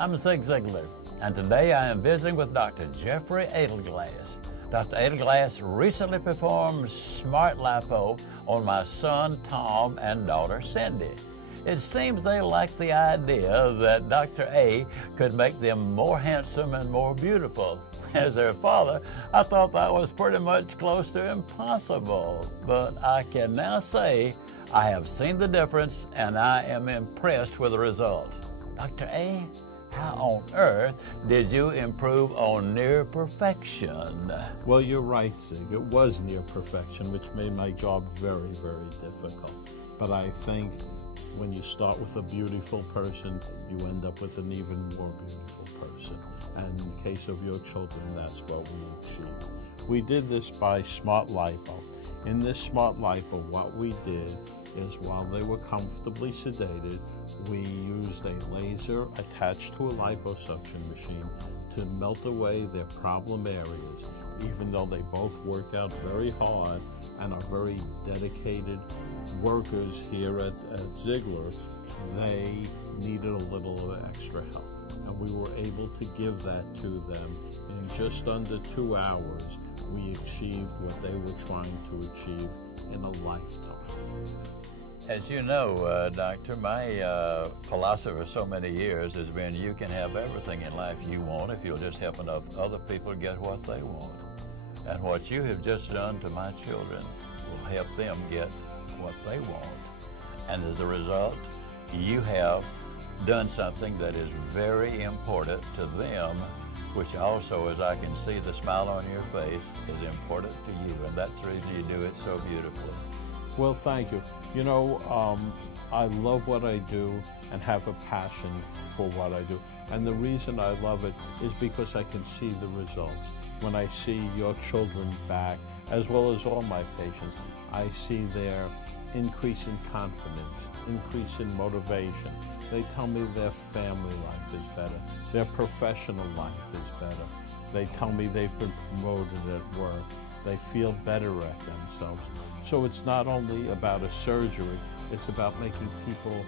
I'm Zig Ziglar, and today I am visiting with Dr. Jeffrey Adelglass. Dr. Adelglass recently performed smart lipo on my son Tom and daughter Cindy. It seems they like the idea that Dr. A could make them more handsome and more beautiful. As their father, I thought that was pretty much close to impossible, but I can now say I have seen the difference and I am impressed with the results. Dr. A, how on earth did you improve on near perfection? Well, you're right, Zig. It was near perfection, which made my job very, very difficult. But I think when you start with a beautiful person, you end up with an even more beautiful person. And in the case of your children, that's what we achieved. We did this by smart lipo. In this smart lipo, what we did is while they were comfortably sedated, we used a laser attached to a liposuction machine to melt away their problem areas. Even though they both work out very hard and are very dedicated workers here at Ziglar, they needed a little extra help. And we were able to give that to them. In just under 2 hours, we achieved what they were trying to achieve in a lifetime. As you know, Doctor, my philosophy for so many years has been you can have everything in life you want if you'll just help enough other people get what they want. And what you have just done to my children will help them get what they want. And as a result, you have done something that is very important to them, which also, as I can see the smile on your face, is important to you. And that's the reason you do it so beautifully. Well, thank you. You know, I love what I do and have a passion for what I do. And the reason I love it is because I can see the results. When I see your children back, as well as all my patients, I see their increase in confidence, increase in motivation. They tell me their family life is better, their professional life is better. They tell me they've been promoted at work. They feel better at themselves. So it's not only about a surgery, it's about making people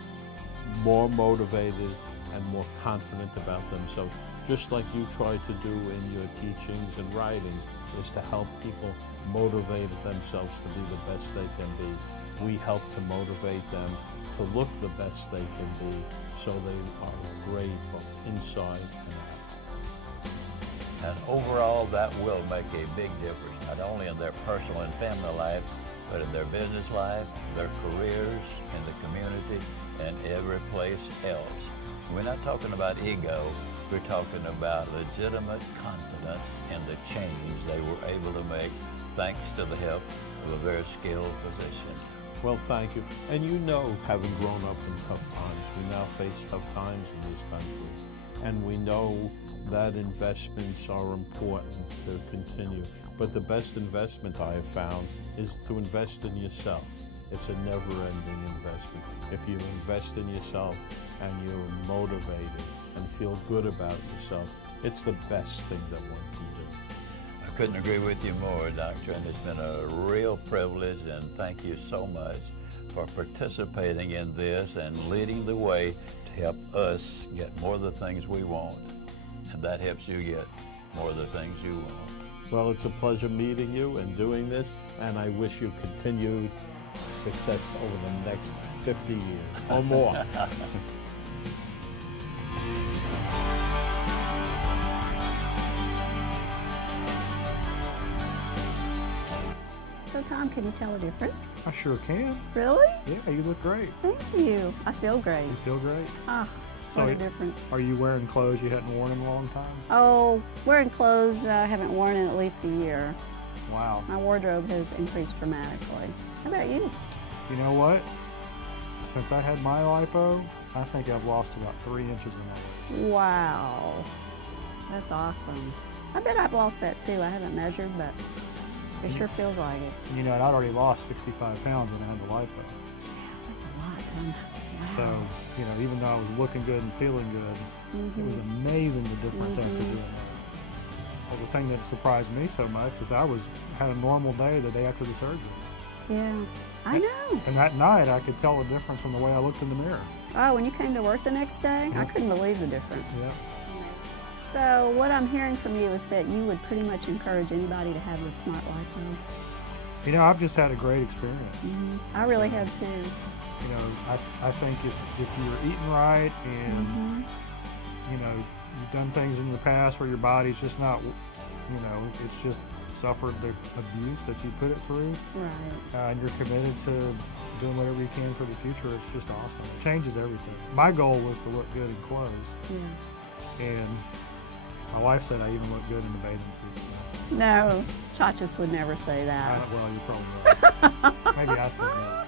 more motivated and more confident about themselves. Just like you try to do in your teachings and writings, is to help people motivate themselves to be the best they can be. We help to motivate them to look the best they can be, so they are great both inside and out. And overall, that will make a big difference, not only in their personal and family life, but in their business life, their careers, in the community, and every place else. We're not talking about ego, we're talking about legitimate confidence in the change they were able to make thanks to the help of a very skilled physician. Well, thank you. And you know, having grown up in tough times, we now face tough times in this country. And we know that investments are important to continue. But the best investment I have found is to invest in yourself. It's a never-ending investment. If you invest in yourself and you're motivated and feel good about yourself, it's the best thing that one can do. I couldn't agree with you more, Doctor, and it's been a real privilege, and thank you so much for participating in this and leading the way to help us get more of the things we want, and that helps you get more of the things you want. Well, it's a pleasure meeting you and doing this, and I wish you continued success over the next 50 years or more. So, Tom, can you tell a difference? I sure can. Really? Yeah, you look great. Thank you. I feel great. You feel great. Ah, So what a difference. Are you wearing clothes you hadn't worn in a long time? Oh, wearing clothes I haven't worn in at least a year. Wow. My wardrobe has increased dramatically. How about you? You know what? Since I had my lipo, I think I've lost about 3 inches in my waist. Wow. That's awesome. I bet I've lost that too. I haven't measured, but it sure feels like it. You know, I'd already lost 65 pounds when I had the lipo. That's a lot, Tom. Wow. So, you know, even though I was looking good and feeling good, it was amazing the difference after doing that. But the thing that surprised me so much is I had a normal day the day after the surgery. Yeah, I know. And that night I could tell the difference from the way I looked in the mirror. Oh, when you came to work the next day, I couldn't believe the difference. Yeah. So what I'm hearing from you is that you would pretty much encourage anybody to have the Smart Lipo. You know, I've just had a great experience. I really have too. You know, I think if you're eating right and, you know, you've done things in your past where your body's just not, you know, it's just suffered the abuse that you put it through. Right. And you're committed to doing whatever you can for the future. It's just awesome. It changes everything. My goal was to look good in clothes. Yeah. And my wife said I even look good in the bathing suit. No, Chachas would never say that. Well, you probably right. Maybe I said that.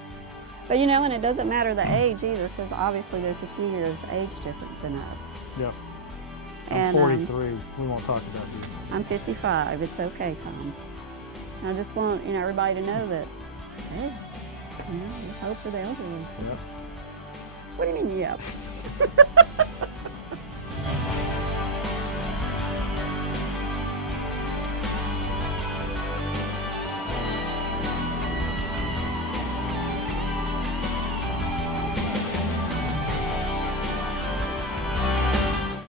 But you know, and it doesn't matter the age either, because obviously there's a few years age difference in us. Yep. And, I'm 43. We won't talk about you. I'm 55. It's okay, Tom. I just want everybody to know that. Hey, just hope for the elderly. Yep. What do you mean, yep?